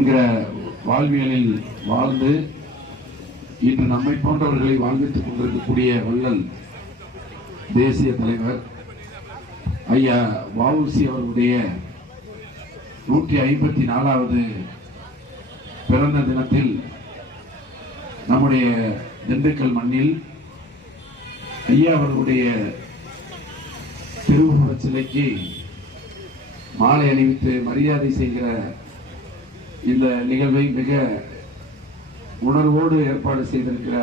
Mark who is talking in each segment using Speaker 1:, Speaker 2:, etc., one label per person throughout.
Speaker 1: என்கிற வாழ்வியலில் வாழ்ந்து இன்று நம்மை போன்றவர்களை வாழ்வித்துக் கொண்டிருக்கக்கூடிய வள்ளல் தேசிய தலைவர் ஐயா வஉசி அவர்களுடைய நூற்றி ஐம்பத்தி நாலாவது பிறந்த தினத்தில் நம்முடைய திண்டுக்கல் மண்ணில் ஐயா அவர்களுடைய திருவுருவ சிலைக்கு மாலை அணிவித்து மரியாதை செய்கிற இந்த நிகழ்வை மிக உணர்வோடு ஏற்பாடு செய்திருக்கிற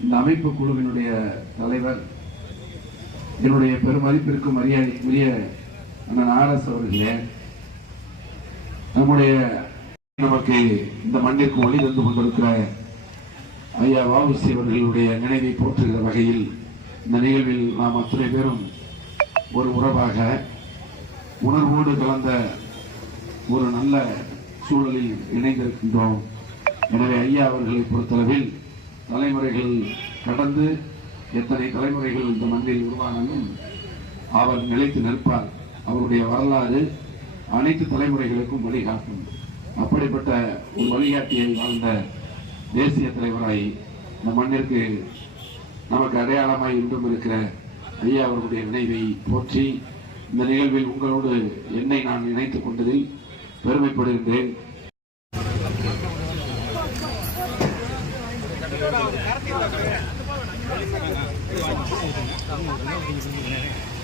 Speaker 1: இந்த அமைப்பு குழுவினுடைய தலைவர் என்னுடைய பெருமதிப்பிற்கும் மரியாதைக்குரிய அண்ணன் ஆர்எஸ் அவர்களே நம்முடைய நமக்கு இந்த மண்ணிற்கு ஒளி தந்து கொண்டிருக்கிற ஐயா வாவுசி அவர்களுடைய நினைவை போற்றுகிற வகையில் இந்த நிகழ்வில் நாம் அத்தனை பேரும் ஒரு உறவாக உணர்வோடு கலந்த ஒரு நல்ல சூழலில் இணைந்திருக்கின்றோம். எனவே ஐயா அவர்களை பொறுத்தளவில் தலைமுறைகள் கடந்து எத்தனை தலைமுறைகள் இந்த மண்ணில் உருவானாலும் அவர் நிலைத்து நிற்பார். அவருடைய வரலாறு அனைத்து தலைமுறைகளுக்கும் வழிகாட்டும். அப்படிப்பட்ட ஒரு வழிகாட்டியை வாழ்ந்த தேசிய தலைவராய் இந்த மண்ணிற்கு நமக்கு அடையாளமாய் இன்றும் இருக்கிற ஐயா அவர்களுடைய நினைவை போற்றி இந்த நிகழ்வில் உங்களோடு என்னை நான் இணைத்துக் கொண்டதில் பெருமைப்படுகின்றேன்.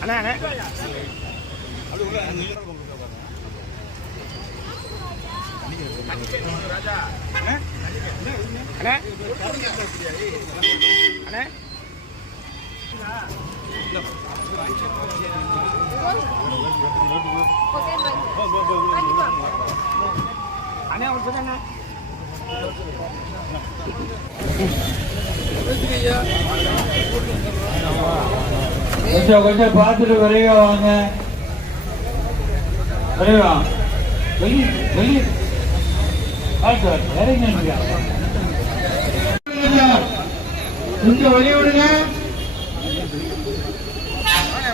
Speaker 2: அண்ணா அண்ணா. அண்ணா.
Speaker 3: கொஞ்சம் கொஞ்சம் பார்த்துட்டு விரைவா வாங்க விரைவா வெளியே வெளியே ஆ சார் இறங்க கொஞ்சம் வெளியே விடுங்க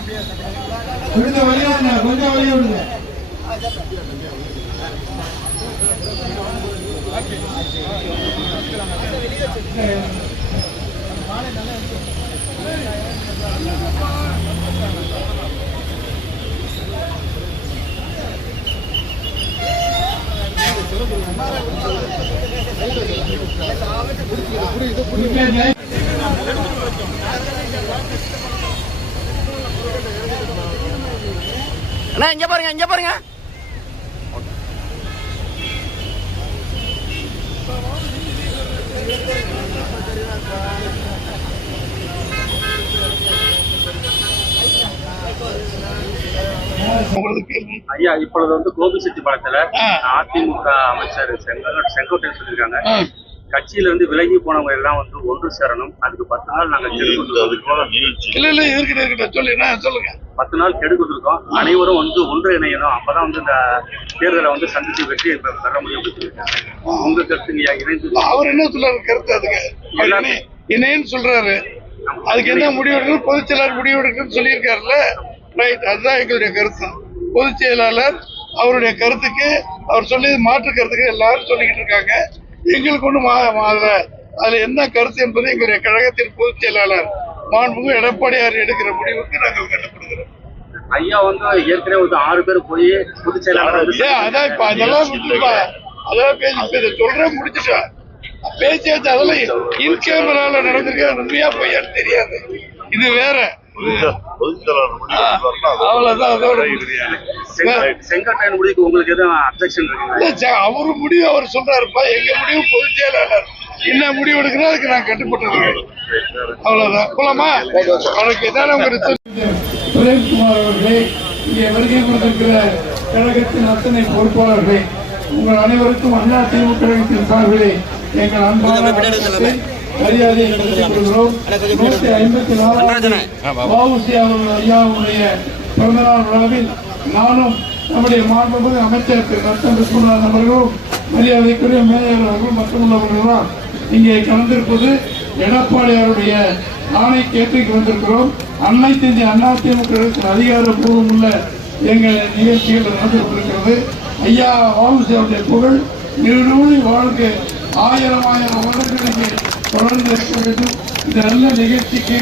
Speaker 3: கொஞ்சம் விடுங்க கொஞ்சம் வெளியே விடுங்க
Speaker 2: அண்ணா இங்க பாருங்க இங்க பாருங்க
Speaker 4: ஐயா இப்பொழுது வந்து கோபிச்செட்டிப்பாளையத்துல அதிமுக அமைச்சர் செங்கோட்டை செங்கோட்டையன் சொல்லியிருக்காங்க. கட்சியில இருந்து விலகி போனவங்க எல்லாம் வந்து ஒன்று சேரணும். அதுக்கு பத்து நாள் நாங்க
Speaker 5: சொல்லு சொல்லுங்க.
Speaker 4: பத்து நாள் கெடு கொடுத்துருக்கோம் அனைவரும் வந்து ஒன்று இணையணும். அப்பதான் வந்து இந்த தேர்தலை வந்து சந்திச்சு வெற்றி பெற முடியும் உங்க கருத்துங்கய்யா இணைந்து
Speaker 5: அவர் என்ன சொல்றாரு கருத்து அதுக்கு? என்னன்னு சொல்றாரு. அதுக்கு என்ன முடிவு எடுக்கணும் பொதுச் செயலாளர் முடிவு எடுக்கணும்னு சொல்லியிருக்காருல்ல? ரைட் அதுதான் எங்களுடைய கருத்து. பொதுச் செயலாளர் அவருடைய கருத்துக்கு அவர் சொல்லியது மாற்று கருத்துக்கு எல்லாரும் சொல்லிக்கிட்டு இருக்காங்க. எங்களுக்கு ஒன்றும் அதுல அதுல என்ன கருத்து என்பது எங்களுடைய கழகத்தின் பொதுச் செயலாளர் மாண்புமிகு எடப்பாடியார் எடுக்கிற முடிவுக்கு நாங்கள் கட்டுப்படுகிறோம்.
Speaker 4: ஐயா வந்து ஏற்கனவே வந்து ஆறு பேர் போய் பொதுச் செயலாளர்
Speaker 5: அதான் இப்ப அதெல்லாம் அதெல்லாம் பேசி சொல்றேன் முடிச்சுட்டா. பேசியாச்சு அதெல்லாம் இன் கேமரால நடந்திருக்க உண்மையா பொய்யான்னு தெரியாது. இது வேற.
Speaker 4: செங்கோட்டையன் முடிவுக்கு உங்களுக்கு எதுவும் அப்செக்ஷன்
Speaker 5: சே, அவரு முடிவு அவர் சொல்றாருப்பா. எங்க முடிவு பொதுச் செயலாளர் என்ன முடிவு எடுக்கிறோம் அதுக்கு நான் கட்டுப்பட்டு அவ்வளவுதான். போலாமா? உனக்கு எதாவது உங்க
Speaker 3: பிரேம்குமார் அவர்களே இங்கே வருகை கொண்டிருக்கிற கழகத்தின் அத்தனை பொறுப்பாளர்களே உங்கள் அனைவருக்கும் அண்ணா திமுக கழகத்தின் சார்பிலே எங்கள் அன்பான மரியாதையை தெரிவித்துக் கொள்கிறோம். நூற்றி ஐம்பத்தி நாலாவது வஉசி அவர்கள் ஐயாவுடைய பிறந்தநாள் விழாவில் நானும் நம்முடைய மாண்புமிகு அமைச்சர் திரு ரத்தன் விஸ்வநாதன் அவர்களும் மரியாதைக்குரிய மேயர் அவர்கள் மற்றும் உள்ளவர்களெல்லாம் இங்கே கலந்திருப்பது எடப்பாடியாருடைய ஆணை கேட்டு வந்திருக்கிறோம். அனைத்து இந்திய அண்ணா திமுக அதிகாரப்பூர்வம் உள்ள எங்கள் நிகழ்ச்சிகள் நடந்து கொண்டிருக்கிறது ஐயா வாவுசி அவருடைய புகழ் நீடூழி வாழ்க ஆயிரம் ஆயிரம் வருடங்களுக்கு தொடர்ந்து இருக்க வேண்டும் இந்த நல்ல நிகழ்ச்சிக்கு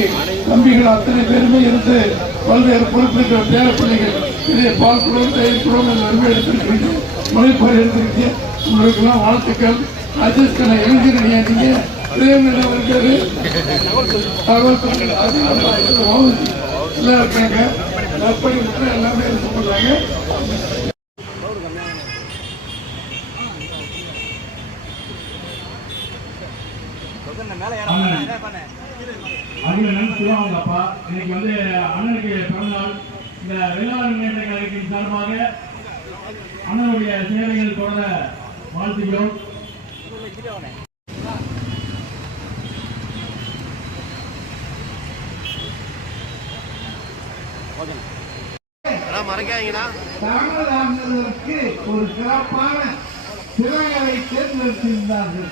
Speaker 3: தம்பிகள் அத்தனை பேருமே இருந்து பல்வேறு பொறுப்பிருக்கிற பேர பிள்ளைகள் இதை பால் குடம் தயிர் குடம் எல்லாருமே எடுத்திருக்கீங்க முளைப்பார் எடுத்திருக்கீங்க உங்களுக்கெல்லாம் வாழ்த்துக்கள் அஜஸ்கனை எழுதிருக்கீங்க நீங்க பிரேமிடம் இருக்காரு தகவல் அது நம்ம இதுல எல்லாம் இருக்காங்க எப்படி எல்லாமே இது பண்றாங்க
Speaker 6: அப்பா. இன்னைக்கு வந்து அண்ணனுக்கு பிறந்தநாள். இந்த வேளாண் முன்னேற்ற கழகத்தின் சார்பாக அண்ணனுடைய சேவைகள் தொடர வாழ்த்துகிறோம்.
Speaker 3: தாமதானதற்கு ஒரு சிறப்பான சிலைகளை தேர்ந்தெடுத்திருந்தார்கள்.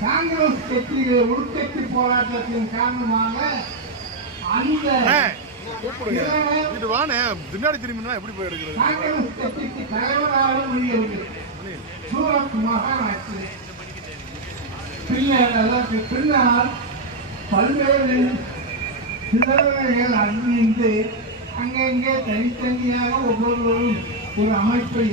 Speaker 3: காங்கிரஸ் கட்சியிலே உள்கட்சி போராட்டத்தின் காரணமாக அந்த
Speaker 7: பின்னாடி திரும்பினா எப்படி போய் எடுக்கிறது?
Speaker 3: காங்கிரஸ் கட்சிக்கு தலைவராக முடியவில்லை. சூரத் மகாராஷ்டிரே பின்னர் அதற்கு பின்னால் பல்வேறு சிதறல்கள் அறிந்து அங்கங்கே தனித்தனியாக ஒவ்வொருவரும் ஒரு அமைப்பை